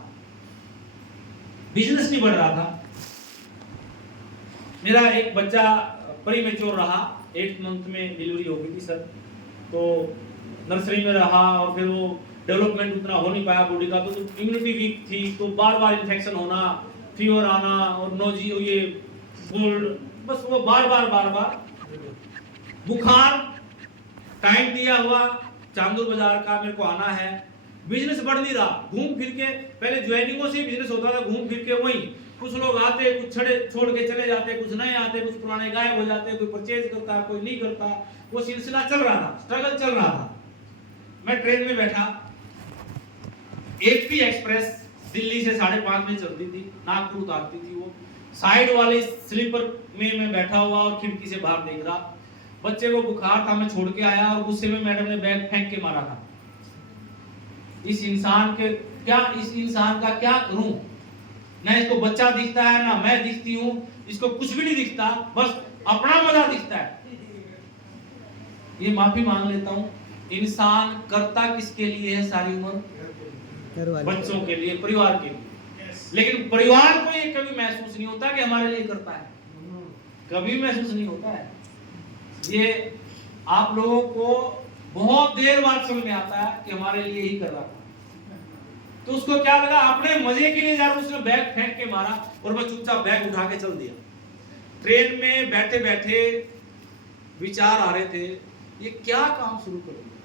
बिजनेस नहीं बढ़ रहा था। मेरा एक बच्चा प्रीमेच्योर रहा, 8 मंथ में डिलीवरी हो गई थी सर, तो नर्सरी में रहा और फिर वो डेवलपमेंट उतना हो नहीं पाया बॉडी का, तो इम्यूनिटी वीक थी, तो बार इन्फेक्शन होना, फीवर आना और नोजी ये कोल्ड, बस वो बार बुखार। टाइम दिया हुआ चांदूर बाजार का मेरे को आना है, बिजनेस बढ़ नहीं रहा, घूम फिर के, पहले ज्वाइनिंगों से बिजनेस होता था, घूम फिर के वही, कुछ लोग आते, कुछ छड़े छोड़ के चले जाते, कुछ नए आते, कुछ पुराने गायब हो जाते, कोई परचेज करता, कोई नहीं करता, वो सिलसिला चल रहा था, स्ट्रगल चल रहा था। मैं ट्रेन में बैठा, एपी एक्सप्रेस दिल्ली से 5:30 में चलती थी, नागपुर उतारती थी वो, साइड वाले स्लीपर में मैं बैठा हुआ और खिड़की से बाहर देख रहा। बच्चे को बुखार था, मैं छोड़ के आया और गुस्से में मैडम ने बैग फेंक के मारा था। इस इंसान का क्या करूं? ना इसको बच्चा दिखता है, ना मैं दिखती हूं, इसको कुछ भी नहीं दिखता, बस अपना मजा दिखता है। ये माफी मांग लेता हूं, इंसान करता किसके लिए है सारी उम्र? बच्चों के लिए, परिवार के लिए। लेकिन परिवार को ये कभी महसूस नहीं होता कि हमारे लिए करता है, कभी महसूस नहीं होता है। ये आप लोगों को बहुत देर बाद समझ में आता है कि हमारे लिए ही कर रहा था। तो उसको क्या लगा, अपने मजे के लिए यार उसने बैग फेंक के मारा और मैं चुपचाप बैग उठा के चल दिया। ट्रेन में बैठे बैठे विचार आ रहे थे, ये क्या काम शुरू कर दिया,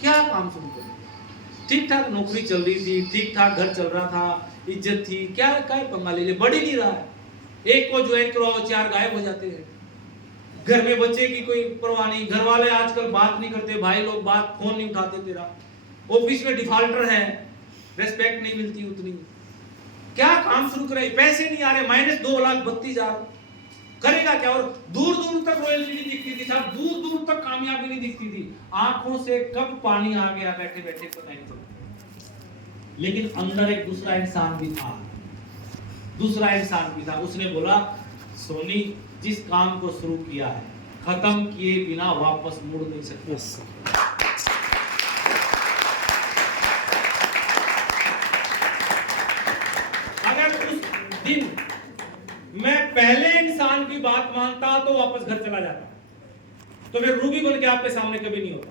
क्या काम शुरू कर दिया। ठीक ठाक नौकरी चल रही थी, ठीक ठाक घर चल रहा था, इज्जत थी, क्या क्या पंगा ले, बढ़ ही नहीं रहा है। एक को ज्वाइन करवाओ 4 गायब हो जाते हैं। घर में बच्चे की कोई परवाह नहीं, घर वाले आजकल बात नहीं करते, भाई लोग बात फोन नहीं उठाते तेरा, ऑफिस में डिफॉल्टर है, रेस्पेक्ट नहीं मिलती उतनी, क्या काम शुरू करे, पैसे नहीं आ रहे, -2,32,000 करेगा क्या। और दूर दूर तक रॉयल्टी नहीं दिखती थी साहब, दूर दूर तक कामयाबी नहीं दिखती थी, आंखों से कब पानी आ गया बैठे बैठे पता नहीं चला। लेकिन अंदर एक दूसरा इंसान भी था, दूसरा इंसान भी था। उसने बोला, सोनी जिस काम को शुरू किया है खत्म किए बिना वापस मुड़ नहीं सकते। अगर उस दिन मैं पहले इंसान की बात मानता तो वापस घर चला जाता, तो मैं रूबी बन के आपके सामने कभी नहीं होता।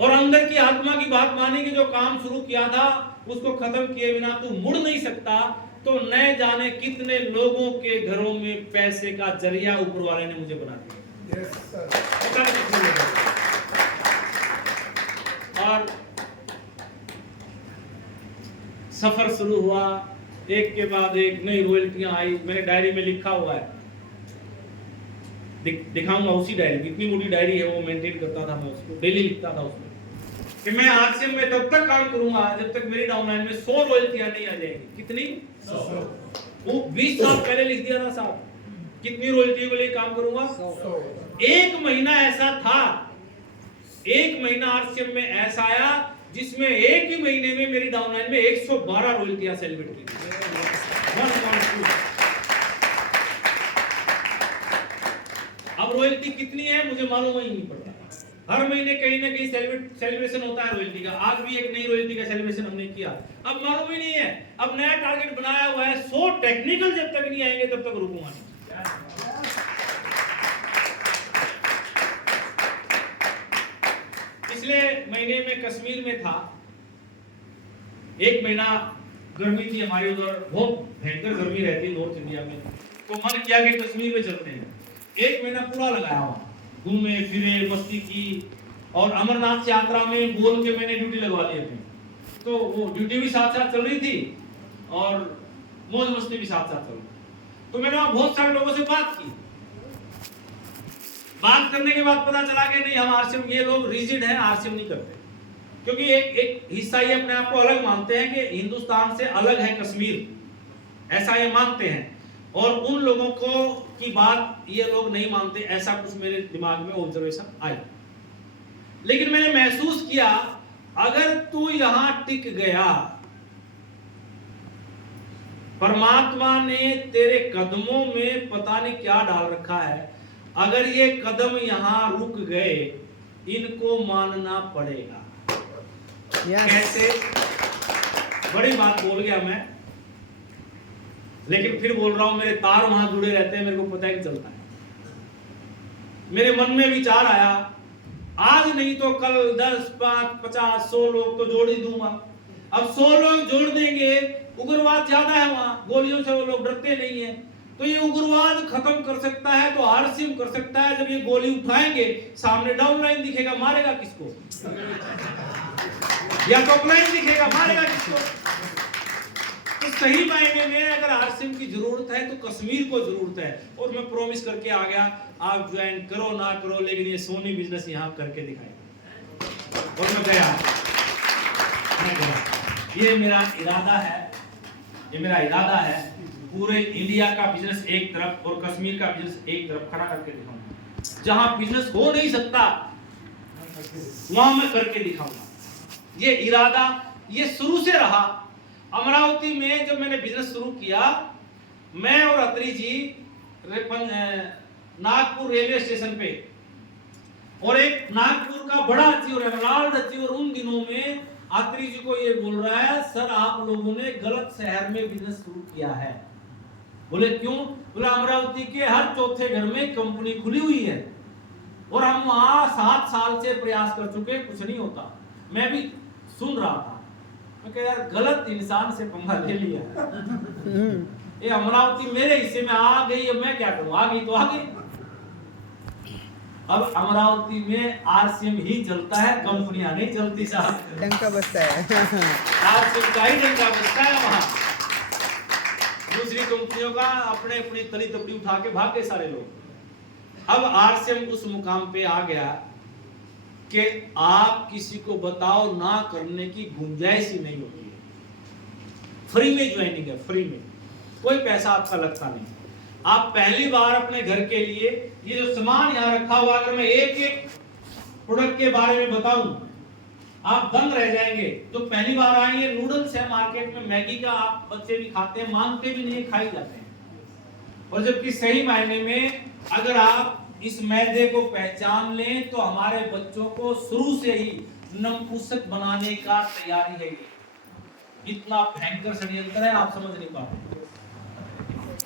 और अंदर की आत्मा की बात मानी कि जो काम शुरू किया था उसको खत्म किए बिना तू मुड़ नहीं सकता, तो न जाने कितने लोगों के घरों में पैसे का जरिया ऊपर वाले ने मुझे बना दिया। पता नहीं कितने लोग। और सफर शुरू हुआ, एक के बाद एक नई रॉयल्टियां आई। मैंने डायरी में लिखा हुआ है, दिखाऊंगा उसी डायरी, इतनी मोटी डायरी है वो मेंटेन करता था मैं, उसको डेली लिखता था उसमें कि मैं आरसीएम में तब तक काम करूंगा जब तक मेरी डाउनलाइन में 100 रॉयल्टियां नहीं आ जाएगी। कितनी? 100। वो 20 साल पहले लिख दिया था साहब, कितनी रॉयल्टियों के लिए काम करूंगा? 100। एक महीना ऐसा था, एक महीना आरसीएम में ऐसा आया जिसमें एक ही महीने में मेरी डाउनलाइन में 112 रॉयल्टियां सेलिब्रेट की थी। अब रॉयल्टी कितनी है मुझे मालूम ही नहीं पड़ता। हर महीने कहीं ना कहीं सेलिब्रेशन होता है रॉयल्टी का। आज भी एक नई रॉयल्टी का सेलिब्रेशन हमने किया, अब मालूम ही नहीं है। अब नया टारगेट बनाया हुआ है 100 टेक्निकल, जब तक नहीं आएंगे तब तक रुकूंगा नहीं। पिछले महीने में कश्मीर में था, एक महीना गर्मी थी हमारी उधर, बहुत भयंकर गर्मी रहती है नॉर्थ इंडिया में, तो मन किया कि कश्मीर में चलते हैं। एक महीना पूरा लगाया हुआ, घूमे फिरे, मस्ती की, और अमरनाथ यात्रा में बोल के मैंने ड्यूटी लगवा ली अपनी, तो वो ड्यूटी भी साथ साथ चल रही थी और मौज मस्ती भी साथ साथ चल रही। तो मैंने वहां बहुत सारे लोगों से बात की। बात करने के बाद पता चला कि नहीं, हम आरसीएम, ये लोग रिजिड हैं, आरसीएम नहीं करते, क्योंकि एक हिस्सा ये अपने आप को अलग मानते हैं कि हिंदुस्तान से अलग है कश्मीर, ऐसा ये मानते हैं। और उन लोगों को की बात ये लोग नहीं मानते, ऐसा कुछ मेरे दिमाग में ऑब्जर्वेशन आई। लेकिन मैंने महसूस किया, अगर तू यहां टिक गया, परमात्मा ने तेरे कदमों में पता नहीं क्या डाल रखा है, अगर ये कदम यहां रुक गए, इनको मानना पड़ेगा। कैसे? बड़ी बात बोल गया मैं, लेकिन फिर बोल रहा हूं, मेरे तार वहां जुड़े रहते हैं, मेरे को पता ही चलता है। मेरे मन में विचार आया, आज नहीं तो कल 10, 5, 50, 100 लोग तो जोड़ ही दूंगा। अब 100 लोग जोड़ देंगे, उग्रवाद ज्यादा है वहां, गोलियों से वो लोग डरते नहीं है, तो ये उग्रवाद खत्म कर सकता है तो आरसीएम कर सकता है। जब ये गोली उठाएंगे, सामने डाउनलाइन दिखेगा, मारेगा किसको? या टॉप लाइन दिखेगा, मारेगा किसको? तो सही मायने में अगर आरसीएम की जरूरत है तो कश्मीर को जरूरत है। और मैं प्रॉमिस करके आ गया, आप ज्वाइन करो ना करो, लेकिन ये सोनी बिजनेस यहाँ करके दिखाएगा। और मैं गया, ये मेरा इरादा है, ये मेरा इरादा है, पूरे इंडिया का बिजनेस एक तरफ और कश्मीर का बिजनेस एक तरफ खड़ा करके दिखाऊंगा। जहां बिजनेस हो नहीं सकता वहां मैं करके दिखाऊंगा। ये इरादा ये शुरू से रहा। अमरावती में जब मैंने बिजनेस शुरू किया, मैं और अत्री जी नागपुर रेलवे स्टेशन पे, और एक नागपुर का बड़ा अचीवर है लाल अचीवर, उन दिनों में अत्री जी को ये बोल रहा है, सर आप लोगों ने गलत शहर में बिजनेस शुरू किया है। बोले क्यों? बोले अमरावती के हर चौथे घर में कंपनी खुली हुई है और हम वहां 7 साल से प्रयास कर चुके, कुछ नहीं होता। मैं भी सुन रहा था, मैं कह यार गलत इंसान से पंगा ले लिया। ये अमरावती मेरे हिस्से में आ गई, अब मैं क्या करूं? आ गई तो आ गई। अब अमरावती में आरसीएम ही चलता है, कंपनियां नहीं चलती साहब। डंका बजता है। आरसीएम का ही डंका बजता है वहां। दूसरी कंपनियों का अपने अपनी तली तपड़ी उठा के भाग गए सारे लोग। अब आरसीएम उस मुकाम पे आ गया कि आप किसी को बताओ ना करने की गुंजाइश ही नहीं होती है। फ्री में ज्वाइनिंग है, फ्री में, कोई पैसा आपका लगता नहीं। आप पहली बार अपने घर के लिए ये जो सामान यहाँ रखा हुआ, अगर मैं एक एक प्रोडक्ट के बारे में बताऊं आप दंग रह जाएंगे। जो पहली बार आए, ये नूडल्स है मार्केट में, मैगी का आप बच्चे भी खाते हैं, मांगते भी नहीं, खाई जाते हैं। और जबकि सही मायने में अगर आप इस मैदे को पहचान लें तो हमारे बच्चों को शुरू से ही नपुंसक बनाने का तैयारी है। इतना भयंकर षड्यंत्र है, आप समझ नहीं पाते।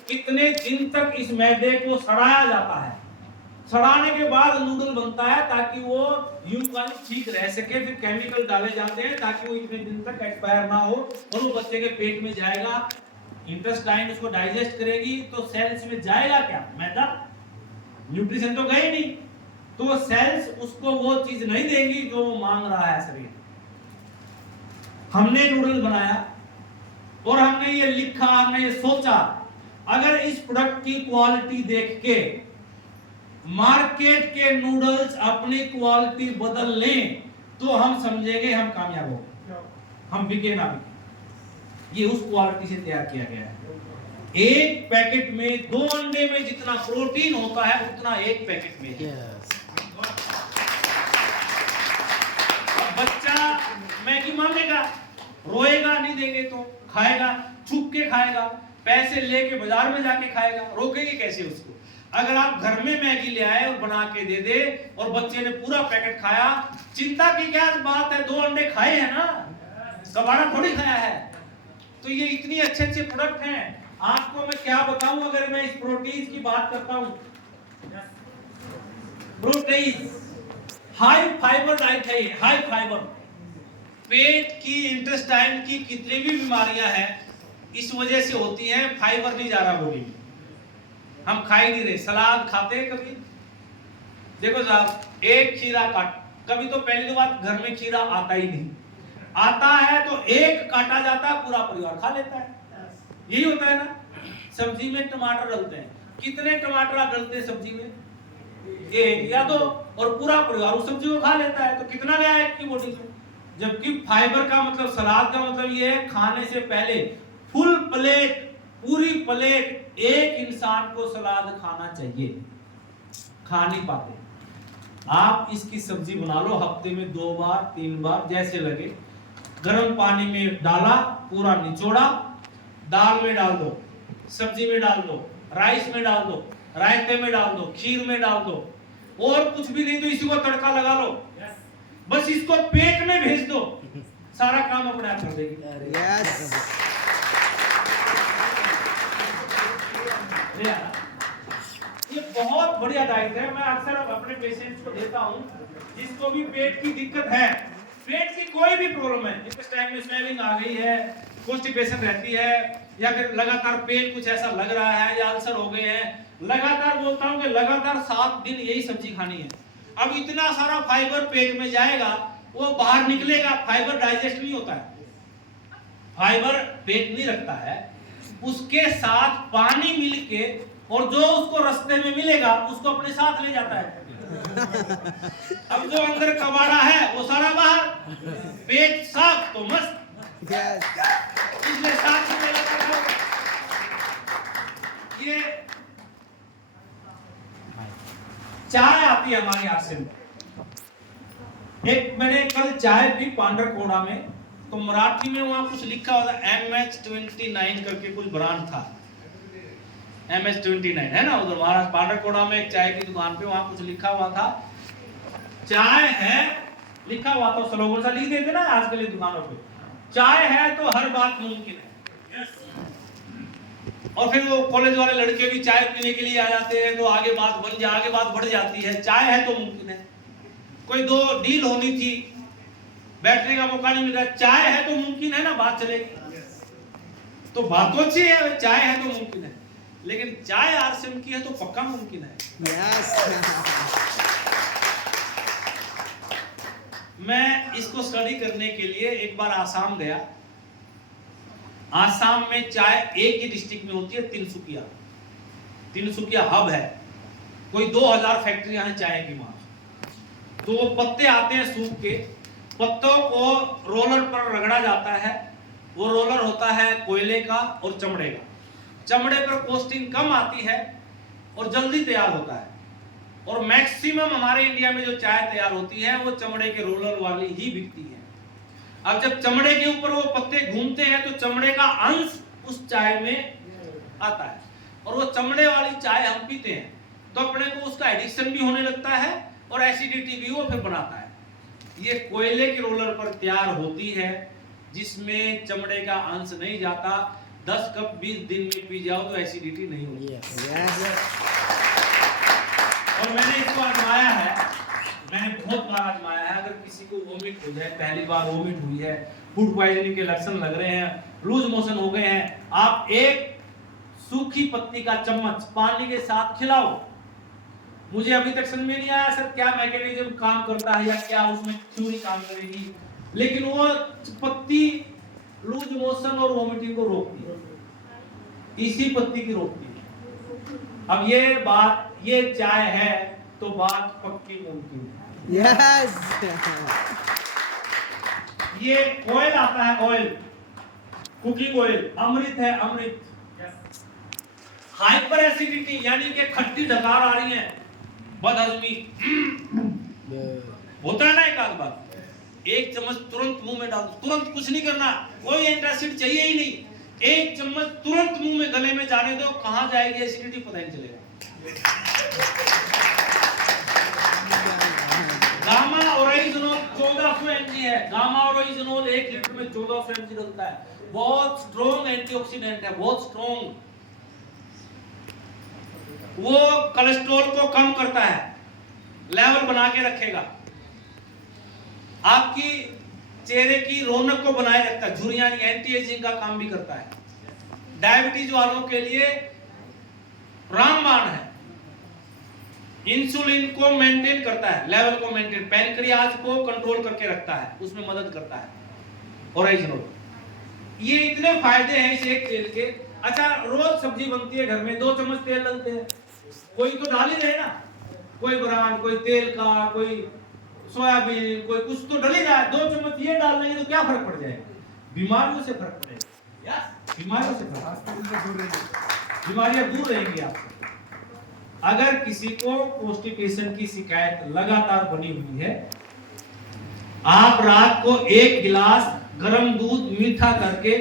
कितने दिन तक इस मैदे को सड़ाया जाता है, सड़ाने के बाद नूडल बनता है ताकि वो यूं का ठीक रह सके। फिर केमिकल डाले जाते हैं ताकि वो इतने दिन तक एक्सपायर ना हो, और वो बच्चे के पेट में जाएगा, इंटेस्टाइन उसको डाइजेस्ट करेगी, तो सेल्स में जाएगा क्या? मैदा, न्यूट्रिशन तो गए नहीं, तो सेल्स उसको वो चीज नहीं देंगी जो वो मांग रहा है शरीर। हमने नूडल बनाया और हमने ये लिखा, हमने ये सोचा अगर इस प्रोडक्ट की क्वालिटी देख के मार्केट के नूडल्स अपनी क्वालिटी बदल लें तो हम समझेंगे हम कामयाब हो गए, हम बिके ना बिके। ये उस क्वालिटी से तैयार किया गया है। एक पैकेट में 2 अंडे में जितना प्रोटीन होता है उतना एक पैकेट में है। बच्चा मैगी मांगेगा, रोएगा, नहीं देंगे तो खाएगा, छुप के खाएगा, पैसे लेके बाजार में जाके खाएगा, रोकेंगे कैसे उसको? अगर आप घर में मैगी ले आए और बना के दे दे और बच्चे ने पूरा पैकेट खाया, चिंता की क्या बात है? 2 अंडे खाए हैं ना, कबाड़ा थोड़ी खाया है। तो ये इतनी अच्छे अच्छे प्रोडक्ट हैं, आपको मैं क्या बताऊं। अगर मैं इस प्रोटीन की बात करता हूं, प्रोटीन हाई फाइबर डाइट है, हाई फाइबर। पेट की, इंटेस्टाइन की कितनी भी बीमारियां हैं इस वजह से होती हैं, फाइबर नहीं जा रहा बॉडी में, हम खा ही नहीं रहे। सलाद खाते हैं कभी? देखो साहब, एक खीरा काट, कभी तो पहली तो बात घर में खीरा आता ही नहीं, आता है तो एक काटा जाता है, पूरा परिवार खा लेता है। यही होता है ना। सब्जी में टमाटर डलते हैं, कितने टमाटर डलते हैं सब्जी में? एक या दो, और पूरा परिवार उस सब्जी को खा लेता है, तो कितना गया है आपकी बॉडी में? जबकि फाइबर का मतलब, सलाद का मतलब ये है खाने से पहले फुल प्लेट, पूरी प्लेट एक इंसान को सलाद खाना चाहिए, खा नहीं पाते। आप इसकी सब्जी बना लो हफ्ते में 2 बार 3 बार, जैसे लगे। गर्म पानी में डाला, पूरा निचोड़ा, दाल में डाल दो, सब्जी में डाल दो, राइस में डाल दो, रायते में डाल दो, खीर में डाल दो, और कुछ भी नहीं तो इसी को तड़का लगा लो, बस इसको पेट में भेज दो, सारा काम अपने आप कर देगी। ये बहुत बढ़िया डाइट है। मैं अक्सर अपने पेशेंट्स को देता हूँ, जिसको भी पेट की दिक्कत है, पेट की कोई भी प्रॉब्लम है, इंटेस्टाइन में स्वेलिंग आ गई है, कॉन्स्टिपेशन रहती है, या फिर लगातार पेट कुछ ऐसा लग रहा है, या अल्सर हो गए हैं, लगातार बोलता हूँ कि लगातार 7 दिन यही सब्जी खानी है। अब इतना सारा फाइबर पेट में जाएगा, वो बाहर निकलेगा, फाइबर डाइजेस्ट नहीं होता है, फाइबर पेट नहीं रखता है, उसके साथ पानी मिलके, और जो उसको रास्ते में मिलेगा उसको अपने साथ ले जाता है। अब जो अंदर कबाड़ा है वो सारा बाहर, पेट साफ तो मस्त, इसलिए साफ से लगातार है। ये चाय आती है हमारे आश्रम में। एक मैंने कल चाय पी पांडरकोड़ा में, तो मराठी में वहां कुछ लिखा हुआ था, MH29 करके कुछ ब्रांड था, MS29 है ना उधर महाराष्ट्र पांडरकोड़ा में एक चाय की दुकान पे, वहां कुछ लिखा हुआ था, चाय है लिखा हुआ था, स्लोगन सा लिख देते ना आजकल ये दुकानों पे, चाय है तो हर बात मुमकिन है। और फिर वो कॉलेज वाले लड़के भी चाय पीने के लिए आ जाते हैं, तो आगे बात बढ़ जाती है, चाय है तो मुमकिन है। कोई 2 डील होनी थी, बैठने का मौका नहीं मिल रहा, चाय है तो मुमकिन है ना बात चलेगी, तो बात तो अच्छी है, चाय है तो मुमकिन है, लेकिन चाय आरसीएम की है तो पक्का मुमकिन है। मैं इसको स्टडी करने के लिए एक बार आसाम गया। आसाम में चाय एक ही डिस्ट्रिक्ट में होती है, तिनसुकिया। तिनसुकिया हब है, कोई 2000 फैक्ट्रियां हैं चाय की वहां। तो वो पत्ते आते हैं सूख के, पत्तों को रोलर पर रगड़ा जाता है। वो रोलर होता है कोयले का और चमड़े का। चमड़े पर कॉस्टिंग कम आती है और जल्दी तैयार होता है। और मैक्सिमम हमारे इंडिया में जो चाय तैयार होती है वो चमड़े के रोलर वाली ही बिकती है। अब जब चमड़े के ऊपर वो पत्ते घूमते हैं तो चमड़े का अंश उस चाय में आता है, और वो चमड़े वाली चाय हम पीते हैं तो अपने को उसका एडिक्शन भी होने लगता है और एसिडिटी भी वो फिर बनाता है। ये कोयले के रोलर पर तैयार होती है, जिसमें चमड़े का अंश नहीं जाता। 10 कप 20 दिन में पी जाओ तो एसिडिटी नहीं होती। और मैंने इसको आजमाया है, मैंने बहुत बार आजमाया है। अगर किसी को वोमिट हो जाए, पहली बार वोमिट हुई है, फूड पॉइजनिंग के लक्षण लग रहे हैं, लूज मोशन हो गए हैं, आप एक सूखी पत्ती का चम्मच पानी के साथ खिलाओ। मुझे अभी तक समझ में नहीं आया सर क्या मैकेनिज्म काम करता है या क्या उसमें थ्योरी काम करेगी, लेकिन वो पत्ती लूज मोशन और वोमिटिंग को रोकती है, इसी पत्ती की रोकती है। अब ये बात, ये चाय है तो बात पक्की मुमकिन है। यस। ये ऑयल आता है, ऑयल, कुकिंग ऑयल, अमृत है, अमृत। हाइपर एसिडिटी यानी कि खट्टी डकार आ रही है, बदहजमी होता है ना, एक आध बार एक चम्मच तुरंत मुंह में डाल, तुरंत कुछ नहीं करना, कोई एंटासिड चाहिए ही नहीं, एक चम्मच तुरंत मुंह में गले में जाने दो, कहां जाएगी एसिडिटी पता नहीं चलेगा। गामा ओरिजिनल 1400 mg है, गामा ओरिजिनल 1 लीटर में 1400 mg डलता है। बहुत स्ट्रॉन्ग एंटीऑक्सीडेंट है, बहुत स्ट्रॉन्ग। वो कोलेस्ट्रॉल को कम करता है, लेवल बना के रखेगा, आपकी चेहरे की रौनक को बनाए रखता है, झुर्रियां एंटी एजिंग का काम भी करता है। डायबिटीज वालों के लिए रामबाण है, इंसुलिन को मेंटेन करता है, लेवल को मेंटेन, पैनक्रियाज को कंट्रोल करके रखता है, उसमें मदद करता है ओरिजिनल। ये इतने फायदे हैं इस एक तेल के। अच्छा, रोज सब्जी बनती है घर में, 2 चम्मच तेल डालते हैं, कोई तो डाल ही रहे ना, कोई ब्रांड, कोई तेल का, कोई सोयाबीन, कोई कुछ तो डल ही रहा है। 2 चम्मच ये डाल लेंगे तो क्या फर्क पड़ जाएगा? बीमारियों से फर्क पड़ेगा, बीमारियों से बीमारियां दूर रहेंगी आपसे। अगर किसी को कॉन्स्टिपेशन की शिकायत लगातार बनी हुई है, आप रात को 1 गिलास गर्म दूध मीठा करके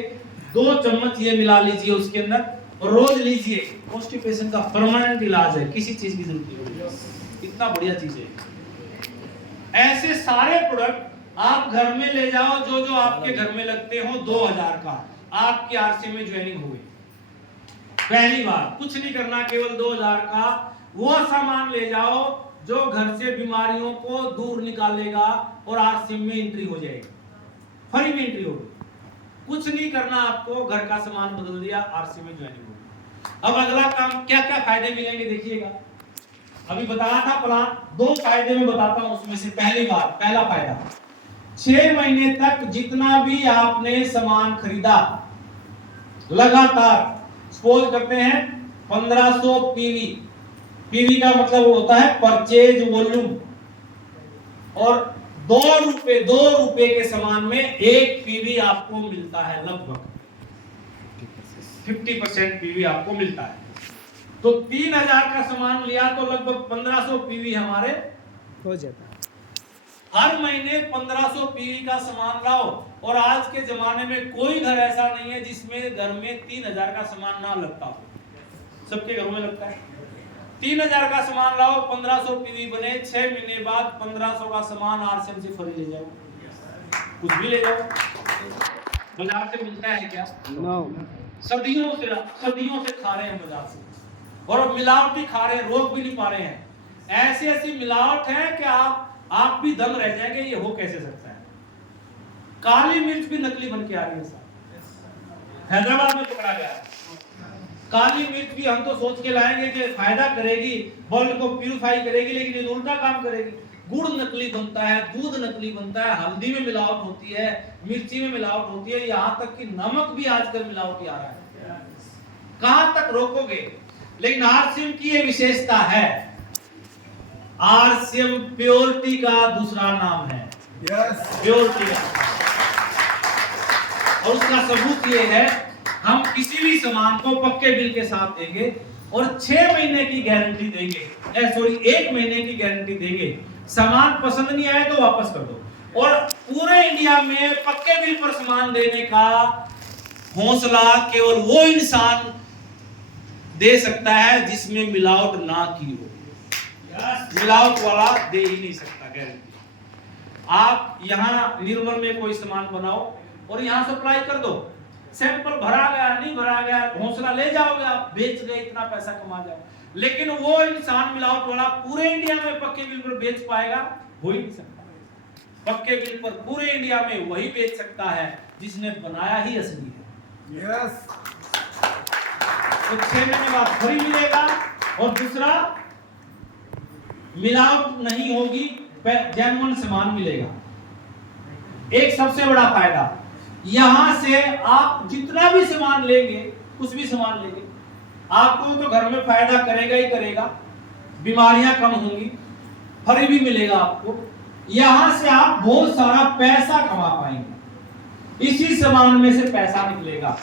2 चम्मच ये मिला लीजिए उसके अंदर और रोज लीजिए। कॉन्स्टिपेशन का परमानेंट इलाज है, किसी चीज की जरूरत नहीं होगी, इतना बढ़िया चीज है। ऐसे सारे प्रोडक्ट आप घर में ले जाओ, जो जो आपके घर में लगते हो। 2000 का आपकी आरसी में ज्वाइनिंग हो गई पहली बार, कुछ नहीं करना, केवल 2000 का वो सामान ले जाओ जो घर से बीमारियों को दूर निकालेगा और आरसी में एंट्री हो जाएगी, फ्री में एंट्री होगी। कुछ नहीं करना आपको, घर का सामान बदल दिया, आरसी में ज्वाइनिंग होगी। अब अगला काम, क्या क्या फायदे मिलेंगे देखिएगा। अभी बताया था प्लान, 2 फायदे में बताता हूं उसमें से। पहला फायदा, 6 महीने तक जितना भी आपने सामान खरीदा लगातार, सपोज करते हैं 1500 पीवी, पीवी का मतलब होता है परचेज वॉल्यूम, और 2 रुपए के सामान में 1 पीवी आपको मिलता है, लगभग 50% पीवी आपको मिलता है। तो 3000 का सामान लिया तो लगभग 1500 पीवी हमारे हो जाता है। हर महीने 1500 पीवी का सामान लाओ। और आज के जमाने में कोई घर ऐसा नहीं है जिसमें घर में 3000 का सामान ना लगता हो, सबके घरों में लगता है। 3000 का सामान लाओ, 1500 पीवी बने, 6 महीने बाद 1500 का सामान आरसीएम से फ्री ले जाओ, कुछ भी ले जाओ। बाजार से मिलता है क्या? नो। सदियों से खा रहे हैं बाजार से, और अब मिलावटी खा रहे हैं, रोक भी नहीं पा रहे हैं। ऐसी मिलावट है कि आप भी दंग रह जाएंगे, ये हो कैसे सकता है। काली मिर्च भी नकली बन के आ रही है साहब, हैदराबाद में पकड़ा गया। काली मिर्च भी हम तो सोच के लाएंगे कि फायदा करेगी, वर्ल्ड को प्यूरिफाई करेगी, लेकिन ये उल्टा काम करेगी। गुड़ नकली बनता है, दूध नकली बनता है, हल्दी में मिलावट होती है, मिर्ची में मिलावट होती है, यहाँ तक कि नमक भी आजकल मिलावटी आ रहा है। कहां तक रोकोगे? लेकिन आरसीएम की ये विशेषता है, आरसीएम प्योरिटी का दूसरा नाम है। प्योरिटी का, और उसका सबूत ये है, हम किसी भी सामान को पक्के बिल के साथ देंगे और 6 महीने की गारंटी देंगे, 1 महीने की गारंटी देंगे। सामान पसंद नहीं आए तो वापस कर दो। और पूरे इंडिया में पक्के बिल पर सामान देने का हौसला केवल वो इंसान दे सकता है जिसमें मिलावट ना की हो। मिलावट वाला दे ही नहीं सकता गारंटी। आप यहाँ निर्मल में कोई सामान बनाओ और यहाँ सप्लाई कर दो, सैंपल भरा गया नहीं भरा गया, हौसला ले जाओगे आप, बेच गए, इतना पैसा कमा जाओ। लेकिन वो इंसान मिलावट वाला पूरे इंडिया में पक्के बिल पर बेच पाएगा? हो ही नहीं सकता। पक्के बिल पर पूरे इंडिया में वही बेच सकता है जिसने बनाया ही असली है। तो 6 महीने बाद फ्री मिलेगा, और दूसरा मिलावट नहीं होगी, जेन्युइन सामान मिलेगा। एक सबसे बड़ा फायदा, यहां से आप जितना भी सामान लेंगे, कुछ भी सामान लेंगे, आपको तो घर में फायदा करेगा ही करेगा, बीमारियां कम होंगी, फ्री भी मिलेगा आपको। यहां से आप बहुत सारा पैसा कमा पाएंगे, इसी सामान में से पैसा निकलेगा।